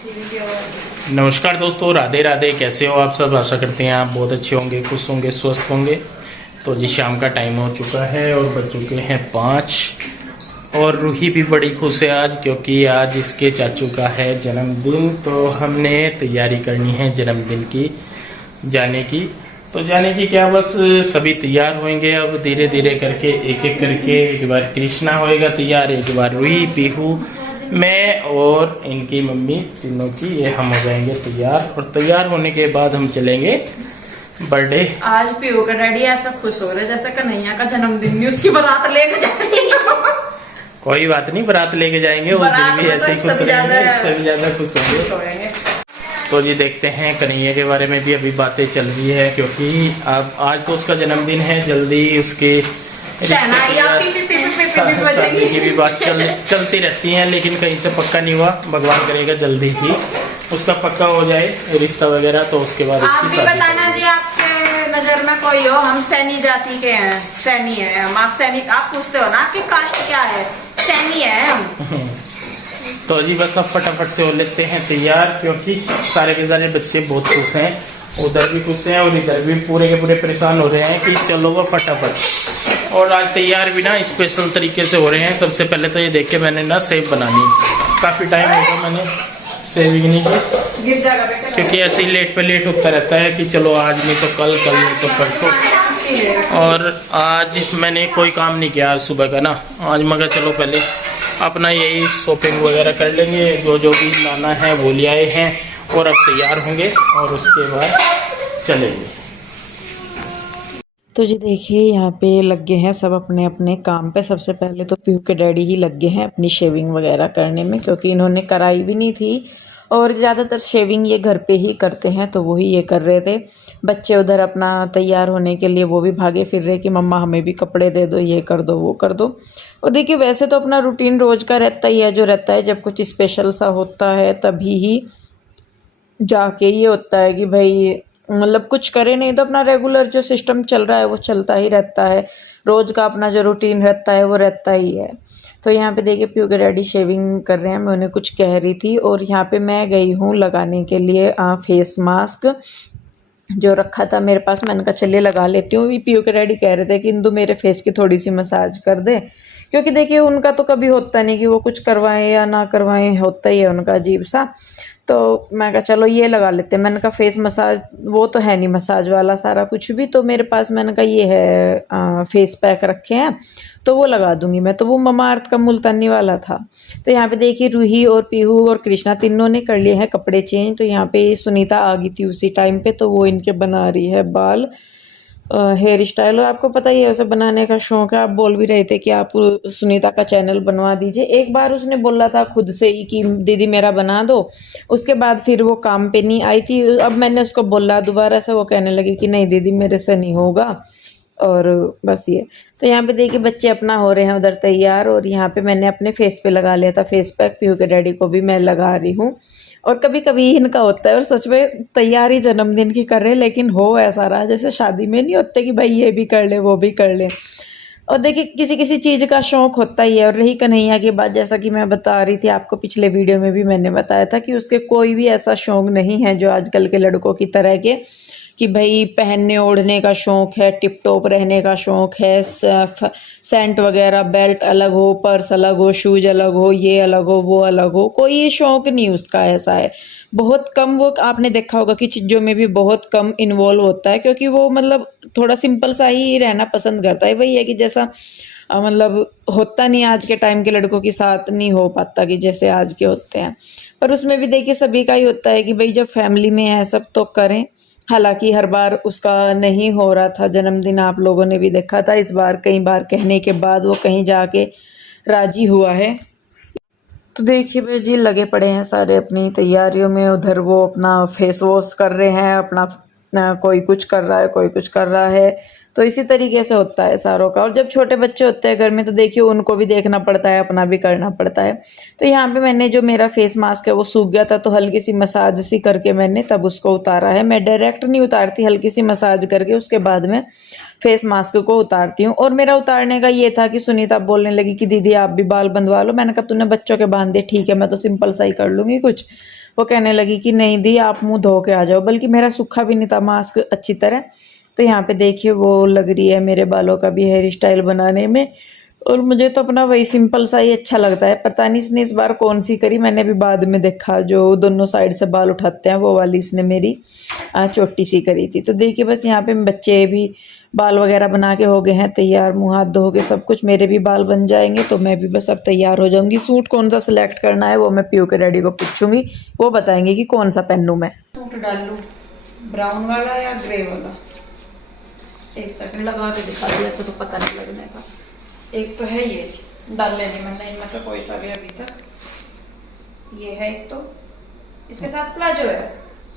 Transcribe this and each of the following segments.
नमस्कार दोस्तों, राधे राधे। कैसे हो आप सब? आशा करते हैं आप बहुत अच्छे होंगे, खुश होंगे, स्वस्थ होंगे। तो जी शाम का टाइम हो चुका है और बज चुके हैं 5। और रूही भी बड़ी खुश है आज, क्योंकि आज इसके चाचू का है जन्मदिन। तो हमने तैयारी करनी है जन्मदिन की, जाने की। तो जाने की क्या, बस सभी तैयार होंगे अब धीरे धीरे करके, एक एक करके। एक बार कृष्णा होएगा तैयार, एक बार रूही, पीहू, मैं और इनकी मम्मी, तीनों की ये हम हो जाएंगे तैयार। और तैयार होने के बाद हम चलेंगे बर्थडे। आज पीहू का डैडी ऐसा खुश हो रहे जैसे कन्हैया का जन्मदिन नहीं, उसकी बारात लेके जाएंगे। कोई बात नहीं, बारात लेके जाएंगे, उस दिन भी ऐसे ही खुश रहेंगे, इससे ज्यादा खुश होंगे। तो जी देखते हैं, कन्हैया के बारे में भी अभी बातें चल रही है, क्योंकि अब आज तो उसका जन्मदिन है। जल्दी उसके शादी की भी बात चलती रहती है, लेकिन कहीं से पक्का नहीं हुआ। भगवान करेगा जल्दी ही उसका पक्का हो जाए रिश्ता वगैरह, तो उसके बाद आप भी बताना जी, आपके नजर में कोई हो। हम सैनी जाति के हैं, सैनी है हम। आप सैनिक, आप पूछते हो ना आपकी कास्ट क्या है? सैनी है हम। तो जी बस अब फटाफट से हो लेते हैं तैयार, क्योंकि सारे के सारे बच्चे बहुत खुश हैं, उधर भी खुश हैं और इधर भी पूरे के पूरे परेशान हो रहे हैं कि चलो वो फटाफट। और आज तैयार भी ना स्पेशल तरीके से हो रहे हैं। सबसे पहले तो ये देख के मैंने ना सेव बनानी, काफ़ी टाइम हो गया मैंने सेविंग नहीं की, क्योंकि ऐसे ही लेट पे लेट होता रहता है कि चलो आज नहीं तो कल, कल नहीं तो परसों। और आज मैंने कोई काम नहीं किया आज सुबह का ना। आज मगर चलो पहले अपना यही शॉपिंग वगैरह कर लेंगे, जो जो भी लाना है वो ले आए हैं। और अब तैयार होंगे और उसके बाद चलेंगे। तो जी देखिए, यहाँ पे लग गए हैं सब अपने अपने काम पे। सबसे पहले तो पीहू के डैडी ही लग गए हैं अपनी शेविंग वगैरह करने में, क्योंकि इन्होंने कराई भी नहीं थी और ज़्यादातर शेविंग ये घर पे ही करते हैं, तो वही ये कर रहे थे। बच्चे उधर अपना तैयार होने के लिए वो भी भागे फिर रहे कि मम्मा हमें भी कपड़े दे दो, ये कर दो, वो कर दो। और देखिए वैसे तो अपना रूटीन रोज़ का रहता ही है, जो रहता है जब कुछ स्पेशल सा होता है तभी ही जाके ये होता है कि भाई मतलब कुछ करे, नहीं तो अपना रेगुलर जो सिस्टम चल रहा है वो चलता ही रहता है। रोज़ का अपना जो रूटीन रहता है वो रहता ही है। तो यहाँ पे देखिए पीहू के डैडी शेविंग कर रहे हैं, मैं उन्हें कुछ कह रही थी। और यहाँ पे मैं गई हूँ लगाने के लिए फेस मास्क, जो रखा था मेरे पास। मैंने कहा चलिए लगा लेती हूँ। पीहू के डैडी कह रहे थे कि इंदु मेरे फेस की थोड़ी सी मसाज कर दे, क्योंकि देखिए उनका तो कभी होता नहीं कि वो कुछ करवाएं या ना करवाएं, होता ही है उनका अजीब सा। तो मैं कहा चलो ये लगा लेते हैं। मैंने कहा फेस मसाज वो तो है नहीं मसाज वाला सारा कुछ भी, तो मेरे पास मैंने कहा ये है फेस पैक रखे हैं तो वो लगा दूंगी मैं। तो वो ममा अर्थ का मुल्तानी वाला था। तो यहाँ पे देखिए रूही और पीहू और कृष्णा तीनों ने कर लिए हैं कपड़े चेंज। तो यहाँ पे सुनीता आ गई थी उसी टाइम पे, तो वो इनके बना रही है बाल, हेयर स्टाइल। और आपको पता ही है उसे बनाने का शौक है। आप बोल भी रहे थे कि आप सुनीता का चैनल बनवा दीजिए। एक बार उसने बोला था खुद से ही कि दीदी मेरा बना दो, उसके बाद फिर वो काम पे नहीं आई थी। अब मैंने उसको बोला दोबारा से, वो कहने लगी कि नहीं दीदी मेरे से नहीं होगा। और बस ये। तो यहाँ पे देखिए बच्चे अपना हो रहे हैं उधर तैयार, और यहाँ पे मैंने अपने फेस पे लगा लिया था फेस पैक। पीहू के डैडी को भी मैं लगा रही हूँ। और कभी कभी इनका होता है, और सच में तैयारी जन्मदिन की कर रहे हैं, लेकिन हो ऐसा रहा जैसे शादी में नहीं होते कि भाई ये भी कर ले वो भी कर ले। और देखिए किसी किसी चीज़ का शौक होता ही है। और रही कन्हैया की बात, जैसा कि मैं बता रही थी आपको, पिछले वीडियो में भी मैंने बताया था कि उसके कोई भी ऐसा शौक नहीं है जो आजकल के लड़कों की तरह के, कि भाई पहनने ओढ़ने का शौक है, टिप टॉप रहने का शौक है, सेंट वगैरह, बेल्ट अलग हो, पर्स अलग हो, शूज अलग हो, ये अलग हो, वो अलग हो, कोई ये शौक नहीं उसका ऐसा है। बहुत कम वो आपने देखा होगा कि चीज़ों में भी बहुत कम इन्वॉल्व होता है, क्योंकि वो मतलब थोड़ा सिंपल सा ही रहना पसंद करता है। वही है कि जैसा मतलब होता नहीं आज के टाइम के लड़कों के साथ नहीं हो पाता कि जैसे आज के होते हैं। पर उसमें भी देखिए सभी का ही होता है कि भाई जब फैमिली में है सब तो करें। हालांकि हर बार उसका नहीं हो रहा था जन्मदिन, आप लोगों ने भी देखा था। इस बार कई बार कहने के बाद वो कहीं जाके राजी हुआ है। तो देखिए बस जी लगे पड़े हैं सारे अपनी तैयारियों में। उधर वो अपना फेस वॉश कर रहे हैं, अपना कोई कुछ कर रहा है, कोई कुछ कर रहा है। तो इसी तरीके से होता है सारों का। और जब छोटे बच्चे होते हैं घर में तो देखिए उनको भी देखना पड़ता है, अपना भी करना पड़ता है। तो यहाँ पे मैंने जो मेरा फेस मास्क है वो सूख गया था, तो हल्की सी मसाज सी करके मैंने तब उसको उतारा है। मैं डायरेक्ट नहीं उतारती, हल्की सी मसाज करके उसके बाद में फेस मास्क को उतारती हूँ। और मेरा उतारने का ये था कि सुनीता बोलने लगी कि दीदी आप भी बाल बंधवा लो। मैंने कहा तूने बच्चों के बांध दे, ठीक है मैं तो सिंपल सा ही कर लूँगी कुछ। वो कहने लगी कि नहीं दी आप मुंह धो के आ जाओ, बल्कि मेरा सूखा भी नहीं था मास्क अच्छी तरह। तो यहाँ पे देखिए वो लग रही है मेरे बालों का भी हेयर स्टाइल बनाने में, और मुझे तो अपना वही सिंपल सा ही अच्छा लगता है। पता नहीं इसने इस बार कौन सी करी, मैंने भी बाद में देखा जो दोनों साइड से बाल उठाते हैं वो वाली इसने मेरी चोटी सी करी थी। तो देखिए बस यहाँ पे बच्चे भी बाल वगैरह बना के हो गए हैं तैयार, मुंह हाथ धो के सब कुछ, मेरे भी बाल बन जाएंगे तो मैं भी बस अब तैयार हो जाऊंगी। सूट कौन सा सिलेक्ट करना है वो मैं पीयू के डैडी को पूछूंगी, वो बताएंगे कि कौन सा पहनूं मैं। सूट डालूं ब्राउन वाला या ग्रे वाला, एक सेकंड लगा के दिखा दिया ऐसे तो पता नहीं लगने का। एक तो है ये, डाल लेनी मैंने इनमें से कोई सा भी अभी तक। ये है एक, तो इसके साथ प्लाजो है,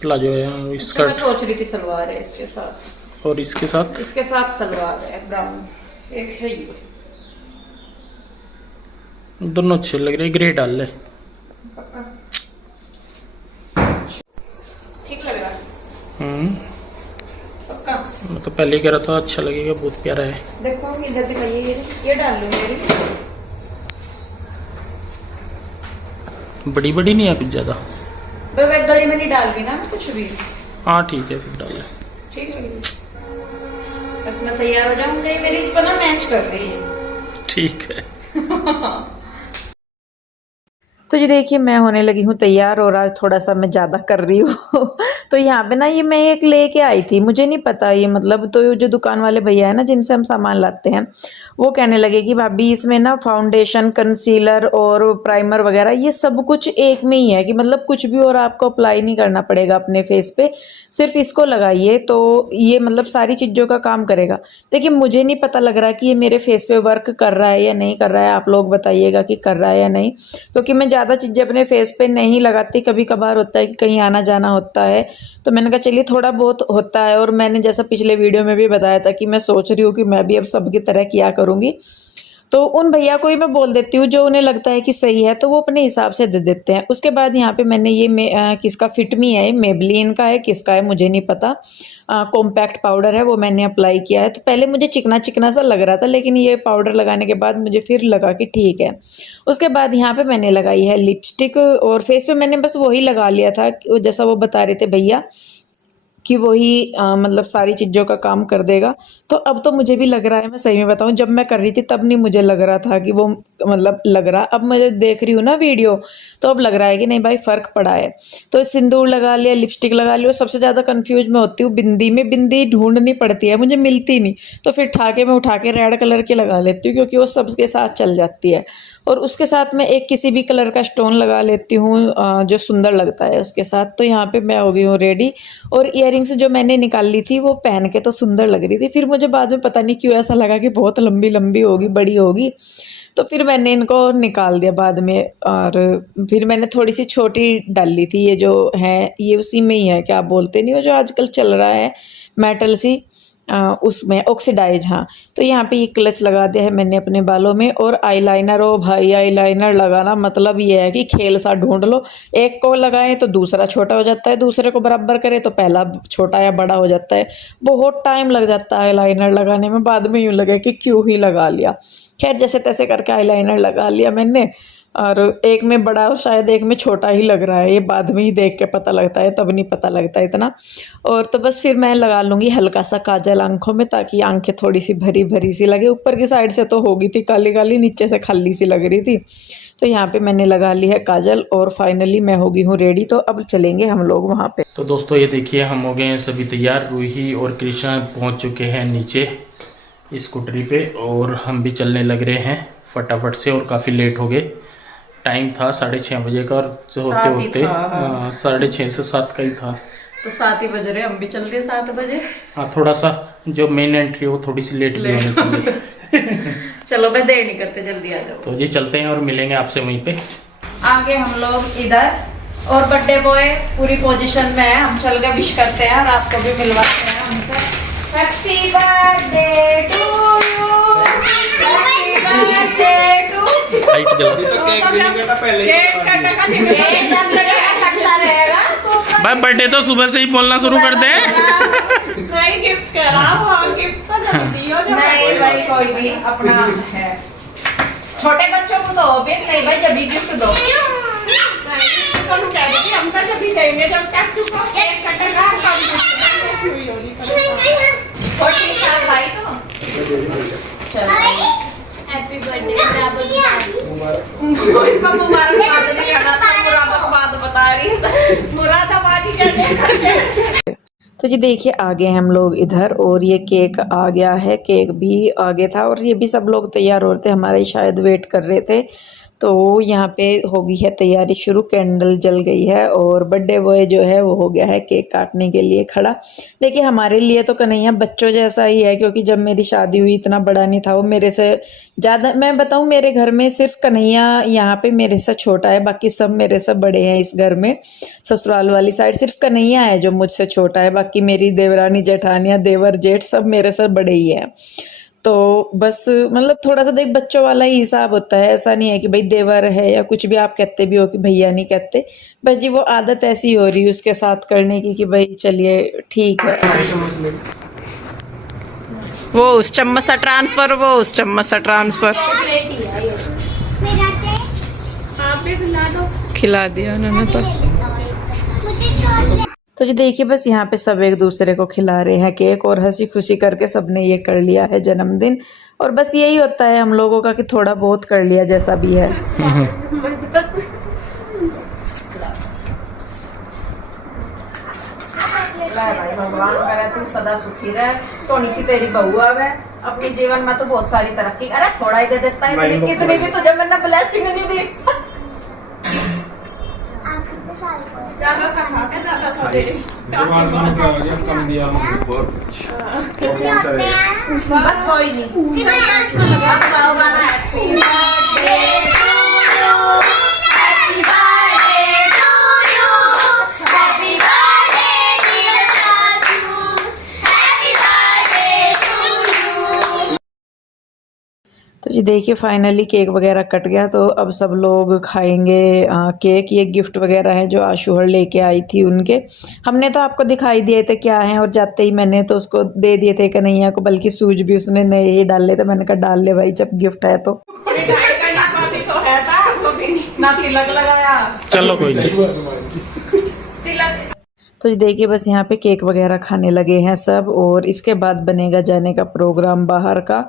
प्लाजो है, स्कर्ट मैं सोच रही थी सलवार है इसके साथ, और इसके साथ सलवार है ब्राउन। एक है ये, दोनों अच्छे लग रहे, ग्रे डाल ले। पक्का ठीक लग रहा है। पक्का मैं तो पहले कह रहा था अच्छा लगेगा, बहुत प्यारा है। देखो इधर दिखाइए, ये डाल लो मेरी। बड़ी बड़ी नहीं है कुछ ज्यादा, मैं गले में नहीं डाल रही ना मैं कुछ भी। हाँ ठीक है फिर डाल ले। ठीक लगेगी, बस मैं तैयार हो जाऊंगी, मेरी इस पर ना मैच कर रही है। ठीक है। तो जी देखिए मैं होने लगी हूँ तैयार, और आज थोड़ा सा मैं ज़्यादा कर रही हूँ। तो यहाँ पे ना ये मैं एक लेके आई थी, मुझे नहीं पता ये मतलब, तो जो दुकान वाले भैया है ना जिनसे हम सामान लाते हैं, वो कहने लगे कि भाभी इसमें ना फाउंडेशन, कंसीलर और प्राइमर वगैरह ये सब कुछ एक में ही है, कि मतलब कुछ भी और आपको अप्लाई नहीं करना पड़ेगा अपने फेस पे, सिर्फ इसको लगाइए तो ये मतलब सारी चीज़ों का काम करेगा। देखिए मुझे नहीं पता लग रहा कि ये मेरे फेस पे वर्क कर रहा है या नहीं कर रहा है, आप लोग बताइएगा कि कर रहा है या नहीं, क्योंकि मैं ज़्यादा चीज़ें अपने फेस पे नहीं लगाती, कभी कभार होता है कि कहीं आना जाना होता है, तो मैंने कहा चलिए थोड़ा बहुत होता है। और मैंने जैसा पिछले वीडियो में भी बताया था कि मैं सोच रही हूँ कि मैं भी अब सबकी तरह किया करूँगी, तो उन भैया को ही मैं बोल देती हूँ जो उन्हें लगता है कि सही है तो वो अपने हिसाब से दे देते हैं। उसके बाद यहाँ पे मैंने ये किसका फिटमी है, मेबलिन का है, किसका है मुझे नहीं पता, कॉम्पैक्ट पाउडर है, वो मैंने अप्लाई किया है। तो पहले मुझे चिकना चिकना सा लग रहा था, लेकिन ये पाउडर लगाने के बाद मुझे फिर लगा कि ठीक है। उसके बाद यहाँ पे मैंने लगाई है लिपस्टिक, और फेस पे मैंने बस वही लगा लिया था जैसा वो बता रहे थे भैया कि वही मतलब सारी चीज़ों का काम कर देगा। तो अब तो मुझे भी लग रहा है, मैं सही में बताऊं, जब मैं कर रही थी तब नहीं मुझे लग रहा था कि वो मतलब लग रहा, अब मैं देख रही हूँ ना वीडियो तो अब लग रहा है कि नहीं भाई फ़र्क पड़ा है। तो सिंदूर लगा लिया, लिपस्टिक लगा लिया, सबसे ज़्यादा कंफ्यूज मैं होती हूँ बिंदी में, बिंदी ढूंढनी पड़ती है, मुझे मिलती नहीं, तो फिर ठाके मैं उठा के रेड कलर की लगा लेती हूँ क्योंकि वो सबके साथ चल जाती है। और उसके साथ मैं एक किसी भी कलर का स्टोन लगा लेती हूँ जो सुंदर लगता है उसके साथ। तो यहाँ पे मैं हो गई हूँ रेडी, और इयररिंग्स जो मैंने निकाल ली थी वो पहन के तो सुंदर लग रही थी, फिर मुझे बाद में पता नहीं क्यों ऐसा लगा कि बहुत लंबी लंबी होगी, बड़ी होगी, तो फिर मैंने इनको निकाल दिया बाद में। और फिर मैंने थोड़ी सी छोटी डाल ली थी, ये जो है ये उसी में ही है, क्या बोलते नहीं वो जो आजकल चल रहा है मेटल सी, उसमें ऑक्सीडाइज। हाँ, तो यहाँ पे ये क्लच लगा दिया है मैंने अपने बालों में। और आईलाइनर, ओ भाई आईलाइनर लगाना मतलब ये है कि खेल सा ढूंढ लो, एक को लगाएं तो दूसरा छोटा हो जाता है, दूसरे को बराबर करें तो पहला छोटा या बड़ा हो जाता है, बहुत टाइम लग जाता है आईलाइनर लगाने में। बाद में यूँ लगे कि क्यों ही लगा लिया। खैर जैसे तैसे करके आईलाइनर लगा लिया मैंने, और एक में बड़ा और शायद एक में छोटा ही लग रहा है, ये बाद में ही देख के पता लगता है, तब नहीं पता लगता इतना। और तो बस फिर मैं लगा लूँगी हल्का सा काजल आंखों में, ताकि आंखें थोड़ी सी भरी भरी सी लगे। ऊपर की साइड से तो होगी थी काली काली, नीचे से खाली सी लग रही थी। तो यहाँ पे मैंने लगा ली है काजल, और फाइनली मैं हो गई हूँ रेडी। तो अब चलेंगे हम लोग वहाँ पे। तो दोस्तों ये देखिए हम हो गए हैं सभी तैयार, रूही और कृष्णा पहुँच चुके हैं नीचे स्कूटरी पे, और हम भी चलने लग रहे हैं फटाफट से। और काफ़ी लेट हो गए, टाइम था 6:30 बजे का, और होते होते 6:30 से 7 का ही था, तो 7 ही बज रहे, हम भी चलते 7 बजे। हाँ थोड़ा सा जो मेन एंट्री हो थोड़ी सी लेट भी होनी चाहिए। चलो मैं देर नहीं करते, जल्दी आ जाओ। तो जी चलते हैं और मिलेंगे आपसे वहीं पे। आगे हम लोग इधर, और बर्थडे बॉय पूरी पोजीशन में है, हम चल के विश करते हैं और आपको भी मिलवाते हैं हमसे। Happy birthday to you, happy birthday to. Light जला तो केक भी नहीं कटा, पहले केक कटेगा, केक सब लगेगा, कटता रहेगा। भाई बर्थडे तो सुबह से ही बोलना शुरू कर दे। नहीं गिफ्ट करा, वो गिफ्ट तो जल्दी हो जाए। नहीं भाई कोई भी अपना है, छोटे बच्चों को तो भी नहीं भाई, जब भी गिफ्ट दो। हम तो दिखाएंगे जब चाचू को केक कटेगा तब खुशी हुई होगी छोटी साल भाई तो चल हैप्पी बर्थडे बराबर वो इसका मुबारक बाद नहीं करना था, मुरादा को बात बता रही है मुरादा पार्टी करने करके तो जी देखिए आ गए हम लोग इधर और ये केक आ गया है, केक भी आ गया था और ये भी सब लोग तैयार हो रहे थे, हमारा ही शायद वेट कर रहे थे। तो यहाँ पे हो गई है तैयारी शुरू, कैंडल जल गई है और बर्थडे बॉय जो है वो हो गया है केक काटने के लिए खड़ा। देखिए हमारे लिए तो कन्हैया बच्चों जैसा ही है, क्योंकि जब मेरी शादी हुई इतना बड़ा नहीं था वो, मेरे से ज़्यादा मैं बताऊँ मेरे घर में सिर्फ कन्हैया यहाँ पे मेरे से छोटा है, बाकी सब मेरे से बड़े हैं इस घर में। ससुराल वाली साइड सिर्फ कन्हैया है जो मुझसे छोटा है, बाकी मेरी देवरानी जेठानियाँ देवर जेठ सब मेरे से बड़े ही हैं। तो बस मतलब थोड़ा सा देख बच्चों वाला ही हिसाब होता है, ऐसा नहीं है कि भाई देवर है या कुछ भी आप कहते भी हो कि भैया नहीं कहते, बस जी वो आदत ऐसी हो रही है उसके साथ करने की कि भाई चलिए ठीक है। वो उस चम्मच सा ट्रांसफर, वो उस चम्मच सा ट्रांसफर प्लेट ही है ये आप भी खिला दो खिला दिया उन्होंने तो जी देखिए बस यहाँ पे सब एक दूसरे को खिला रहे हैं केक और हंसी खुशी करके सबने ये कर लिया है जन्मदिन। और बस यही होता है हम लोगों का कि थोड़ा बहुत कर लिया जैसा भी है। भगवान करे तू सदा सुखी रहे, सोनी सी तेरी बहू आवे अपने जीवन में तो बहुत सारी तरक्की। अरे थोड़ा ही दे देता है, इतनी भी तुझे मैंने ब्लेसिंग नहीं दी। ज्यादा सा खा के ज्यादा सा दे कम दिया बस कोई नहीं तो जी देखिए फाइनली केक वगैरह कट गया, तो अब सब लोग खाएंगे केक। ये गिफ्ट वगैरह है जो आशुहर लेके आई थी उनके, हमने तो आपको दिखाई दिए थे क्या है, और जाते ही मैंने तो उसको दे दिए थे कन्हैया को, बल्कि सूज भी उसने नए ही डाले थे। मैंने कहा डाल ले भाई जब गिफ्ट है तो ना तिलक लगाया, चलो कोई नहीं। तो जी देखिए बस यहाँ पे केक वगैरह खाने लगे हैं सब, और इसके बाद बनेगा जाने का प्रोग्राम बाहर का,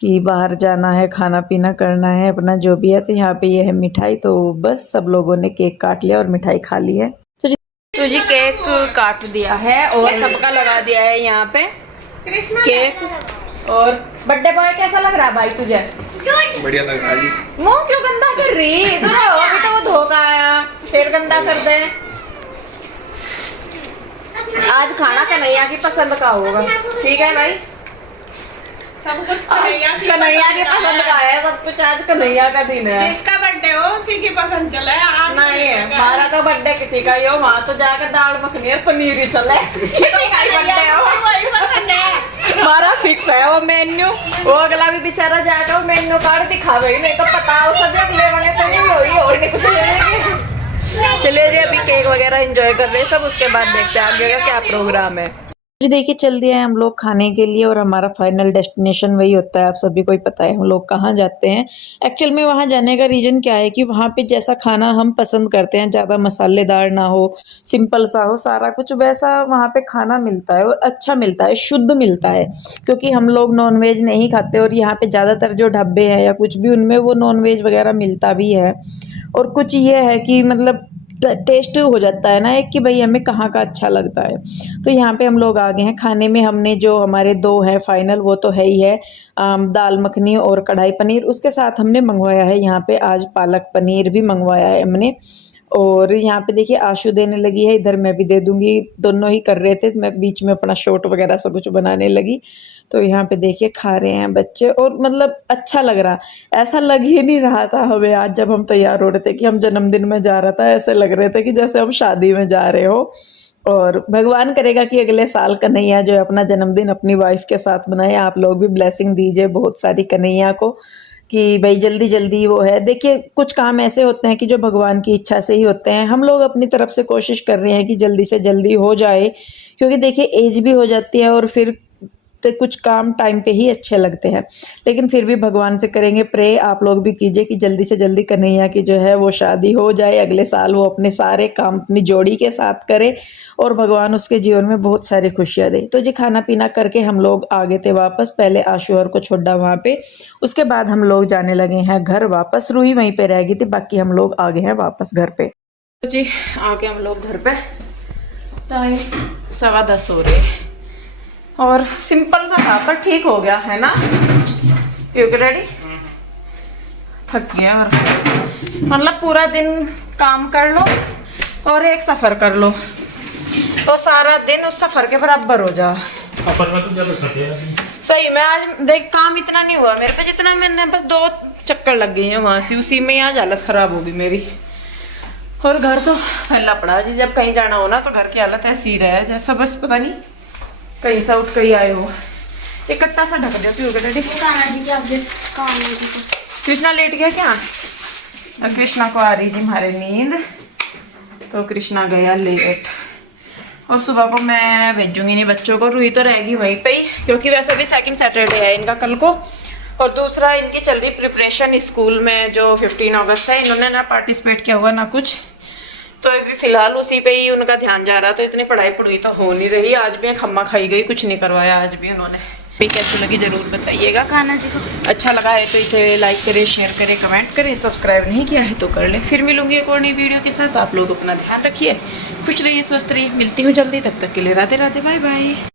कि बाहर जाना है खाना पीना करना है अपना जो भी है। तो यहाँ पे ये है मिठाई, तो बस सब लोगों ने केक काट लिया और मिठाई खा ली है। तो जी केक काट दिया है और सबका लगा दिया है यहाँ पे केक। और बर्थडे बॉय कैसा लग रहा है भाई तुझे? बढ़िया लग रहा है जी। मुंह क्यों गंदा कर रही? अभी तो वो धोखा आया फिर गंदा कर दे। आज खाना कन्हैया की पसंद का होगा, ठीक है भाई? सब कुछ कन्हैया की पसंद का है सब कुछ, आज कन्हैया का दिन है। जिसका बर्थडे हो उसी की पसंद चले। आज नहीं है हमारा तो बर्थडे किसी का ही हो, वहाँ तो जाकर दाल मखनी और पनीर ही चले। किसी का ही बर्थडे हो वही पसंद है। हमारा फिक्स है वो मेन्यू। वो अगला भी बेचारा जाकर वो मेन्यू कार्ड दिखावे ही नहीं तो पता हो सब अगले बने तो नहीं हो ही और नहीं कुछ लेंगे। चलिए जी अभी केक वगैरह एंजॉय कर रहे हैं सब, उसके बाद देखते हैं आगे का क्या प्रोग्राम है। जी देखिए चल दिया है हम लोग खाने के लिए, और हमारा फाइनल डेस्टिनेशन वही होता है, आप सभी को ही पता है हम लोग कहाँ जाते हैं। एक्चुअल में वहाँ जाने का रीज़न क्या है कि वहाँ पे जैसा खाना हम पसंद करते हैं, ज़्यादा मसालेदार ना हो, सिंपल सा हो, सारा कुछ वैसा वहाँ पे खाना मिलता है और अच्छा मिलता है, शुद्ध मिलता है। क्योंकि हम लोग नॉनवेज नहीं खाते और यहाँ पे ज़्यादातर जो ढाबे हैं या कुछ भी उनमें वो नॉनवेज वगैरह मिलता भी है। और कुछ ये है कि मतलब टेस्ट हो जाता है ना एक, कि भाई हमें कहाँ का अच्छा लगता है। तो यहाँ पे हम लोग आ गए हैं खाने में। हमने जो हमारे दो हैं फाइनल वो तो है ही है, दाल मखनी और कढ़ाई पनीर। उसके साथ हमने मंगवाया है यहाँ पे आज पालक पनीर भी मंगवाया है हमने। और यहाँ पे देखिए आशु देने लगी है, इधर मैं भी दे दूंगी, दोनों ही कर रहे थे, मैं बीच में अपना शॉट वगैरह सब कुछ बनाने लगी। तो यहाँ पे देखिए खा रहे हैं बच्चे, और मतलब अच्छा लग रहा, ऐसा लग ही नहीं रहा था हमें आज जब हम तैयार हो रहे थे कि हम जन्मदिन में जा रहा था, ऐसे लग रहे थे कि जैसे हम शादी में जा रहे हो। और भगवान करेगा कि अगले साल कन्हैया जो है अपना जन्मदिन अपनी वाइफ के साथ बनाए। आप लोग भी ब्लेसिंग दीजिए बहुत सारी कन्हैया को, कि भाई जल्दी जल्दी वो है। देखिए कुछ काम ऐसे होते हैं कि जो भगवान की इच्छा से ही होते हैं, हम लोग अपनी तरफ से कोशिश कर रहे हैं कि जल्दी से जल्दी हो जाए, क्योंकि देखिए एज भी हो जाती है और फिर तो कुछ काम टाइम पे ही अच्छे लगते हैं, लेकिन फिर भी भगवान से करेंगे प्रे, आप लोग भी कीजिए कि जल्दी से जल्दी कन्हैया की जो है वो शादी हो जाए, अगले साल वो अपने सारे काम अपनी जोड़ी के साथ करे और भगवान उसके जीवन में बहुत सारी खुशियाँ दे। तो जी खाना पीना करके हम लोग आ गए थे वापस, पहले आशुहर को छोड़ा वहाँ पे, उसके बाद हम लोग जाने लगे हैं घर वापस। रूही वहीं पे रह गई थी, बाकी हम लोग आ गए हैं वापस घर पे। तो जी आ गए हम लोग घर पे, टाइम 10:15 हो रहे और सिंपल सा था पर ठीक हो गया है ना क्योंकि डैडी थक गया। और मतलब पूरा दिन काम कर लो और एक सफ़र कर लो तो सारा दिन उस सफ़र के बराबर हो जा। सही में आज देख काम इतना नहीं हुआ मेरे पे जितना मैंने, बस 2 चक्कर लग गई हैं वहाँ से, उसी में आज हालत ख़राब हो गई मेरी। और घर तो फैला पड़ा जी, जब कहीं जाना हो ना तो घर की हालत ऐसी ही रहे जैसा बस पता नहीं कहीं सा उठ कहीं आए हो। इकट्ठा सा ढक देती होगा डैडी। कृष्णा लेट गया क्या? कृष्णा को आ रही थी हमारे नींद तो कृष्णा गया लेट। और सुबह को मैं भेजूंगी नहीं बच्चों को, रूही तो रहेगी वहीं पे ही क्योंकि वैसे भी 2nd सैटरडे है इनका कल को। और दूसरा इनकी चल रही प्रिपरेशन स्कूल में, जो 15 अगस्त है, इन्होंने ना पार्टिसिपेट किया हुआ ना कुछ, तो अभी फिलहाल उसी पे ही उनका ध्यान जा रहा। तो इतनी पढ़ाई पढ़ाई तो हो नहीं रही। आज भी खम्मा खाई गई, कुछ नहीं करवाया आज भी उन्होंने। भी कैसी लगी जरूर बताइएगा। कान्हा जी को अच्छा लगा है तो इसे लाइक करें, शेयर करें, कमेंट करें। सब्सक्राइब नहीं किया है तो कर लें। फिर मिलूंगी एक और नई वीडियो के साथ। आप लोग अपना ध्यान रखिए, खुश रहिए, स्वस्थ रहिए। मिलती हूँ जल्दी, तब तक के लिए राधे राधे, बाय बाय।